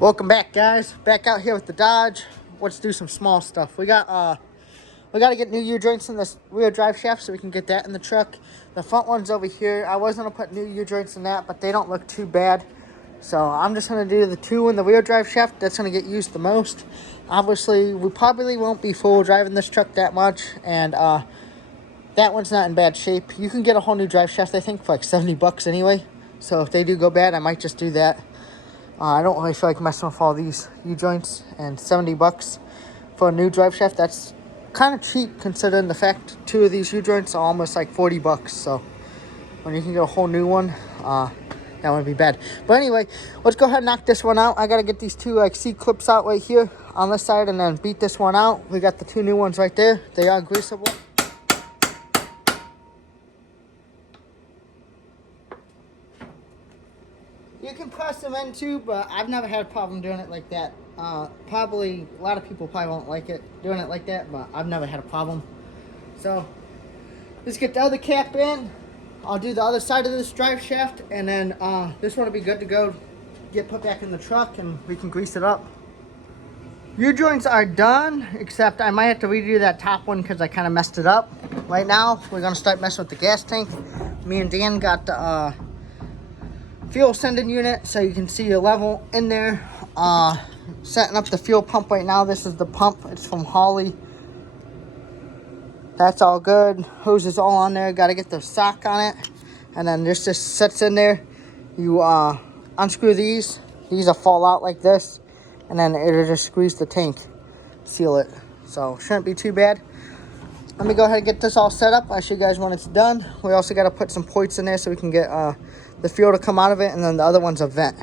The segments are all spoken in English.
Welcome back, guys. Back out here with the Dodge. Let's do some small stuff. We got to get new U-joints in this rear drive shaft so we can get that in the truck. The front one's over here. I was gonna put new U-joints in that, but they don't look too bad. So I'm just gonna do the two in the rear drive shaft. That's gonna get used the most. Obviously, we probably won't be full driving this truck that much, and that one's not in bad shape. You can get a whole new drive shaft, I think, for like 70 bucks anyway. So if they do go bad, I might just do that. I don't really feel like messing with all these U-joints, and 70 bucks for a new drive shaft, that's kind of cheap considering the fact two of these U-joints are almost like 40 bucks. So when you can get a whole new one, that wouldn't be bad. But anyway, let's go ahead and knock this one out. I got to get these two like C-clips out right here on this side and then beat this one out. We got the two new ones right there. They are greasable. You can press them in too, but I've never had a problem doing it like that. Probably, a lot of people probably won't like it doing it like that, but I've never had a problem. So, let's get the other cap in. I'll do the other side of this drive shaft, and then this one will be good to go, get put back in the truck, and we can grease it up. U-joints are done, except I might have to redo that top one because I kind of messed it up. Right now, we're going to start messing with the gas tank. Me and Dan got the fuel sending unit so you can see your level in there. Setting up the fuel pump right now. This is the pump. It's from Holly. That's all good. Hose is all on there. Got to get the sock on it. And then this just sits in there. You unscrew these. These will fall out like this. And then it'll just squeeze the tank. Seal it. So shouldn't be too bad. Let me go ahead and get this all set up. I'll show you guys when it's done. We also got to put some points in there so we can get the fuel to come out of it, and then the other one's a vent.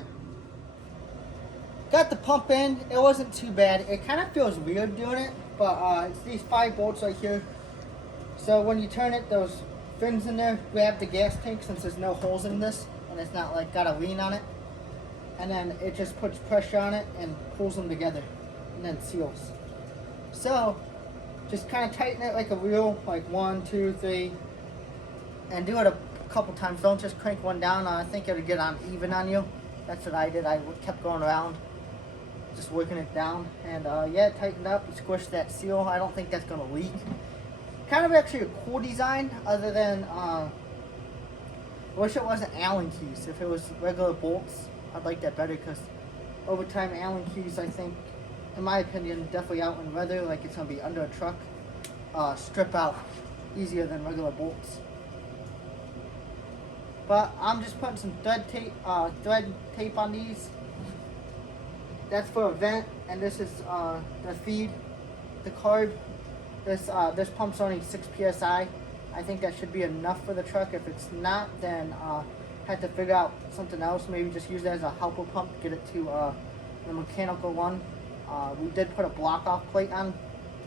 Got the pump in. It wasn't too bad. It kind of feels weird doing it, but it's these 5 bolts right here. So when you turn it, those fins in there grab the gas tank since there's no holes in this, and it's not like got a lean on it. And then it just puts pressure on it and pulls them together, and then seals. So just kind of tighten it like a wheel, like 1, 2, 3, and do it a couple times. Don't just crank one down. I think it'll get on even on you. That's what I did. I kept going around, just working it down, and yeah, it tightened up. You squished that seal. I don't think that's gonna leak. Kind of actually a cool design, other than I wish it wasn't Allen keys. If it was regular bolts, I'd like that better, because over time Allen keys, I think, in my opinion, definitely out in weather, like it's gonna be under a truck, strip out easier than regular bolts. But I'm just putting some thread tape on these. That's for a vent, and this is the feed, the carb. This pump's only 6 psi. I think that should be enough for the truck. If it's not, then had to figure out something else. Maybe just use it as a helper pump, get it to the mechanical one. We did put a block off plate on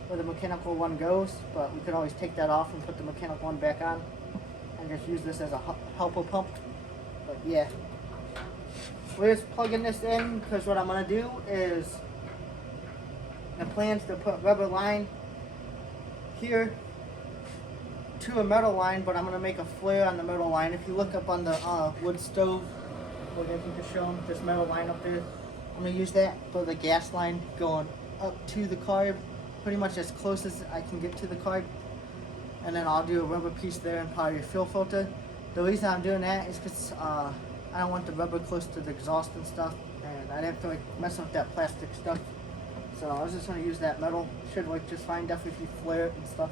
where the mechanical one goes, but we could always take that off and put the mechanical one back on and just use this as a helper pump. But yeah, we're just plugging this in because what I'm gonna do is the plan's to put rubber line here to a metal line, but I'm gonna make a flare on the metal line. If you look up on the wood stove, or if you can show them this metal line up there, I'm gonna use that for the gas line going up to the carb, pretty much as close as I can get to the carb. And then I'll do a rubber piece there and probably a fuel filter. The reason I'm doing that is because I don't want the rubber close to the exhaust and stuff, and I didn't feel like messing with that plastic stuff. So I was just going to use that metal. Should work just fine, definitely if you flare it and stuff.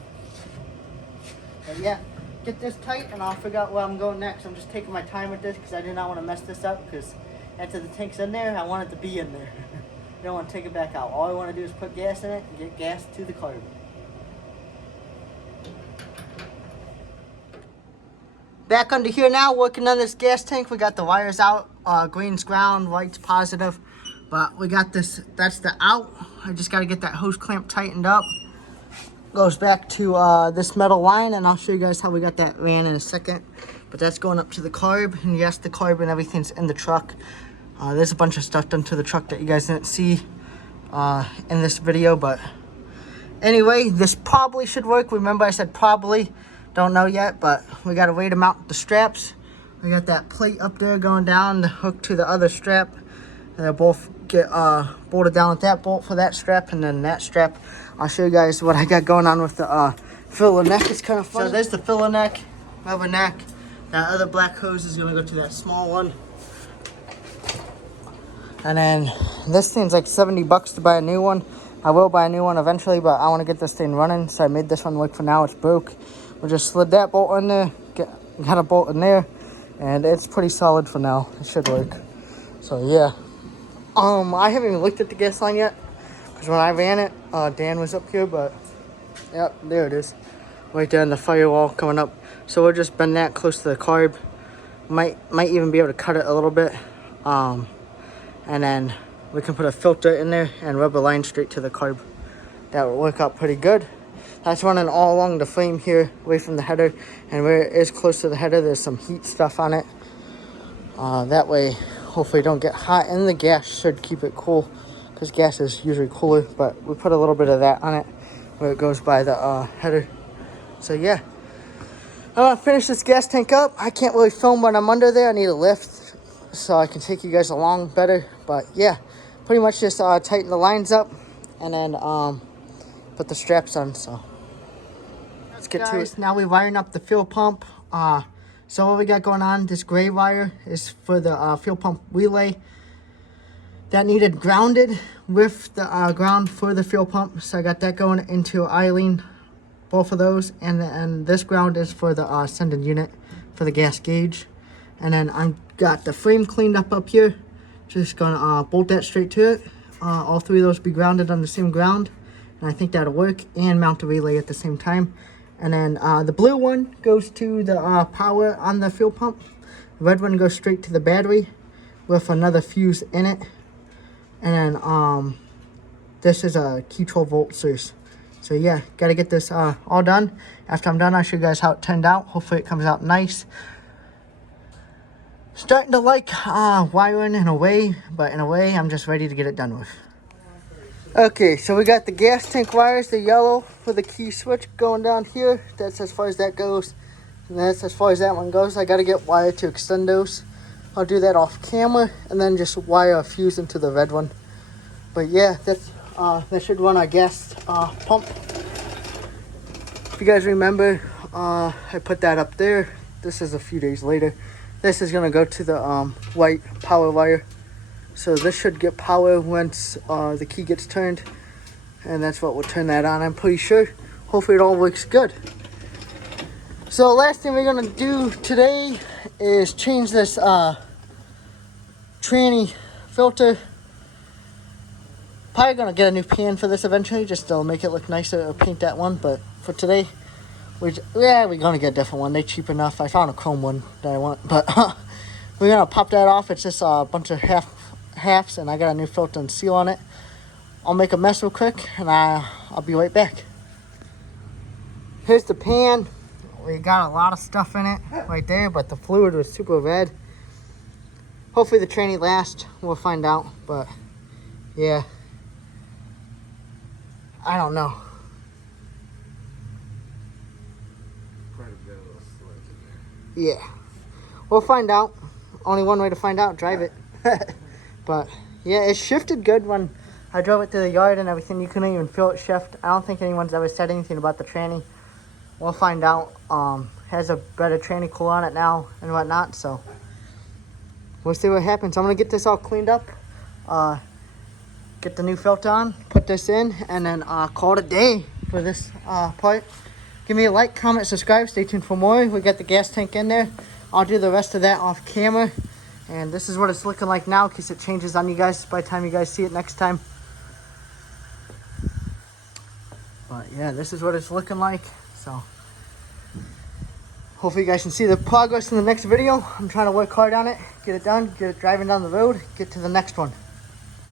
But yeah, get this tight and I'll figure out where I'm going next. I'm just taking my time with this because I did not want to mess this up, because after the tank's in there, I want it to be in there. I don't want to take it back out. All I want to do is put gas in it and get gas to the carb. Back under here now, working on this gas tank. We got the wires out. Green's ground, white's positive. But we got this, that's the out. I just got to get that hose clamp tightened up. Goes back to this metal line, and I'll show you guys how we got that ran in a second. But that's going up to the carb, and yes, the carb and everything's in the truck. There's a bunch of stuff done to the truck that you guys didn't see in this video, but anyway, this probably should work. Remember I said probably. Don't know yet, but we got to wait to mount the straps. We got that plate up there going down, the hook to the other strap. And They'll both get bolted down with that bolt for that strap, and then that strap. I'll show you guys what I got going on with the filler neck. It's kind of funny. So there's the filler neck, rubber neck. That other black hose is gonna go to that small one. And then this thing's like $70 to buy a new one. I will buy a new one eventually, but I want to get this thing running, so I made this one work for now. It's broke. We just slid that bolt in there, got a bolt in there, and it's pretty solid for now. It should work. So yeah. I haven't even looked at the gas line yet, because when I ran it, Dan was up here, but yep, there it is. Right there in the firewall coming up. So we'll just bend that close to the carb. Might even be able to cut it a little bit. And then we can put a filter in there and rubber line straight to the carb. That will work out pretty good. That's running all along the frame here, away from the header. And where it is close to the header, there's some heat stuff on it. That way, hopefully it don't get hot. And the gas should keep it cool, because gas is usually cooler. But we put a little bit of that on it, where it goes by the header. So yeah. I'm gonna finish this gas tank up. I can't really film when I'm under there. I need a lift, so I can take you guys along better. But yeah, pretty much just tighten the lines up, and then put the straps on. So let's get to it. Now we're wiring up the fuel pump. So what we got going on, this gray wire is for the fuel pump relay. That needed grounded with the ground for the fuel pump. So I got that going into Eileen, both of those. And this ground is for the sending unit for the gas gauge. And then I've got the frame cleaned up here. Just gonna bolt that straight to it. All three of those be grounded on the same ground. And I think that'll work, and mount the relay at the same time. And then the blue one goes to the power on the fuel pump. The red one goes straight to the battery with another fuse in it. And then this is a key 12 volt source. So yeah, gotta get this all done. After I'm done, I'll show you guys how it turned out. Hopefully it comes out nice. Starting to like wiring in a way, but in a way I'm just ready to get it done with. Okay, so we got the gas tank wires, the yellow for the key switch going down here. That's as far as that goes. And that's as far as that one goes. I got to get wire to extend those. I'll do that off camera, and then just wire a fuse into the red one. But yeah, that's that should run our gas pump. If you guys remember, I put that up there. This is a few days later. This is going to go to the white power wire. So this should get power once the key gets turned, and that's what will turn that on, I'm pretty sure. Hopefully it all works good. So last thing we're gonna do today is change this tranny filter. Probably gonna get a new pan for this eventually, just to make it look nicer, or paint that one. But for today, we're gonna get a different one. They're cheap enough. I found a chrome one that I want, but we're gonna pop that off. It's just a bunch of halves, and I got a new filter and seal on it. I'll make a mess real quick, and I'll be right back. Here's the pan. We got a lot of stuff in it right there, but the fluid was super red. Hopefully the tranny lasts. We'll find out, but yeah, I don't know. Quite a bit of sludge in there. Yeah, we'll find out. Only one way to find out: drive it. But yeah, it shifted good when I drove it to the yard and everything. You couldn't even feel it shift. I don't think anyone's ever said anything about the tranny. We'll find out. Has a better tranny cooler on it now and whatnot, so we'll see what happens. I'm gonna get this all cleaned up, get the new filter on, put this in, and then call it a day for this part. Give me a like, comment, subscribe. Stay tuned for more. We got the gas tank in there. I'll do the rest of that off camera. And this is what it's looking like now, in case it changes on you guys by the time you guys see it next time. But yeah, this is what it's looking like. So hopefully you guys can see the progress in the next video. I'm trying to work hard on it, get it done, get it driving down the road, get to the next one.